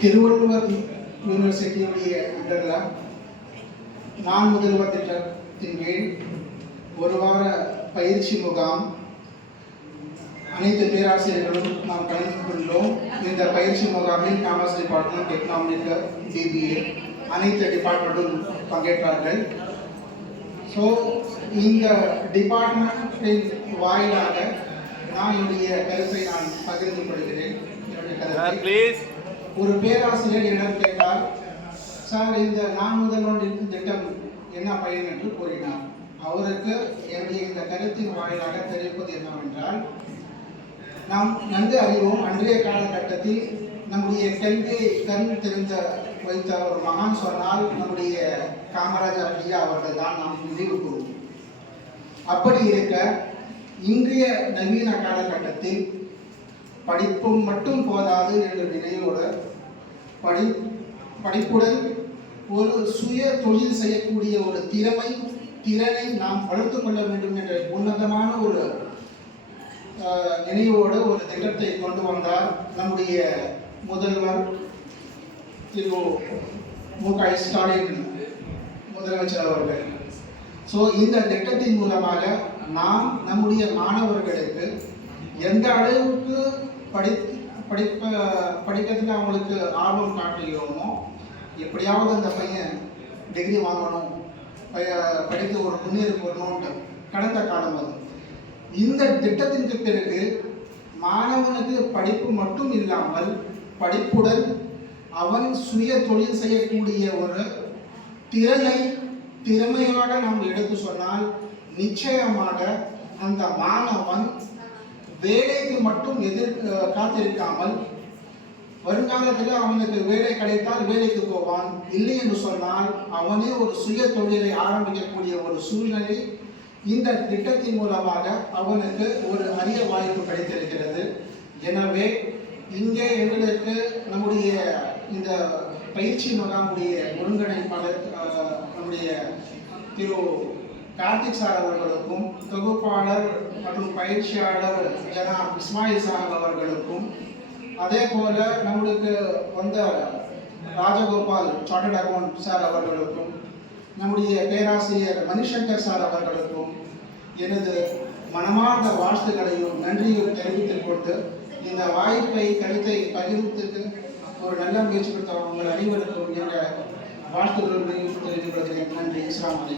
திருவள்ளுவர் யூனிவர்சிட்டியுடைய அண்டரில் நான் முதல்வர் திட்டத்தின் கீழ் ஒரு வார பயிற்சி முகாம் அனைத்து பேராசிரியர்களும் நாம் கலந்து கொண்டோம். இந்த பயிற்சி முகாமில் காமர்ஸ் டிபார்ட்மெண்ட், எக்கனாமிக், பிபிஏ அனைத்து டிபார்ட்மெண்ட்டும் பங்கேற்றார்கள். ஸோ இந்த டிபார்ட்மெண்ட்டின் வாயிலாக நான் என்னுடைய கருத்தை நான் பகிர்ந்து கொள்கிறேன். ஒரு பேராசிரியர் என்னிடம் கேட்டார், சார் இந்த நான் முதல்வன் திட்டம் என்ன பயன் என்று கூறினார். அவருக்கு என்னுடைய இந்த கருத்தின் வாயிலாக தெரிவிப்பது என்னவென்றால், நாம் நன்கு அறிவோம், அன்றைய காலகட்டத்தில் நம்முடைய கல்வியை கண் தெரிந்த வைத்த ஒரு மகான் சொன்னால் நம்முடைய காமராஜர் ஐயா அவர்கள் தான் நாம் நினைவு கூறுவோம். அப்படி இருக்க இன்றைய நவீன காலகட்டத்தில் படிப்பு மட்டும் போதாது என்ற நினைவோடு படிப்புடன் ஒரு சுய தொழில் செய்யக்கூடிய ஒரு திறனை நாம் வளர்த்து கொள்ள வேண்டும் என்ற உன்னதமான ஒரு நினைவோடு ஒரு திட்டத்தை கொண்டு வந்தார் நம்முடைய முதல்வர் திரு மு.க. ஸ்டாலின் முதலமைச்சர் அவர்கள். ஸோ இந்த திட்டத்தின் மூலமாக நாம் நம்முடைய மாணவர்களுக்கு எந்த அளவுக்கு படிக்கிறதுல அவங்களுக்கு ஆர்வம் காட்டுகிறோமோ, எப்படியாவது அந்த பையன் டிகிரி வாங்கணும், படித்து ஒரு முன்னேறி வரணும்னு கடந்த காலம் அது. இந்த திட்டத்திற்கு பிறகு மாணவனுக்கு படிப்பு மட்டும் இல்லாமல் படிப்புடன் அவன் சுய தொழில் செய்யக்கூடிய ஒரு திறமையாக நாம் எடுத்து சொன்னால் நிச்சயமாக அந்த மாணவன் வேலைக்கு மட்டும் காத்திருக்காமல் வருங்காலத்தில் அவனுக்கு வேலை கிடைத்தால் வேலைக்கு போவான், இல்லை என்று சொன்னால் அவனே ஒரு சுய தொழிலை ஆரம்பிக்கக்கூடிய ஒரு சூழ்நிலை இந்த திட்டத்தின் மூலமாக அவனுக்கு ஒரு அரிய வாய்ப்பு கிடைத்திருக்கிறது. எனவே இங்கே எங்களுக்கு நம்முடைய இந்த பயிற்சி முகாமுடைய ஒருங்கிணைப்பாளர் நம்முடைய திரு கார்த்திக் சார் அவர்களுக்கும், தொகுப்பாளர் மற்றும் பயிற்சியாளர் ஜனாப் இஸ்மாயில் சாஹிப் அவர்களுக்கும், அதே போல நம்மளுக்கு வந்த ராஜகோபால் சார்ட்டர்ட் அக்கவுண்ட் சார் அவர்களுக்கும், நம்முடைய பேராசிரியர் மணிசங்கர் சார் அவர்களுக்கும் எனது மனமார்ந்த வாழ்த்துக்களையும் நன்றியும் தெரிவித்துக் கொண்டு இந்த வாய்ப்பை கருத்தை பகிர்ந்ததுக்கு ஒரு நல்ல முயற்சி கொடுத்த உங்கள் அனைவருக்கும் என்ற வாழ்த்துக்களுடன் தெரிவித்துக் கொள்கிறேன். நன்றி. அஸ்ஸலாமு அலைக்கும்.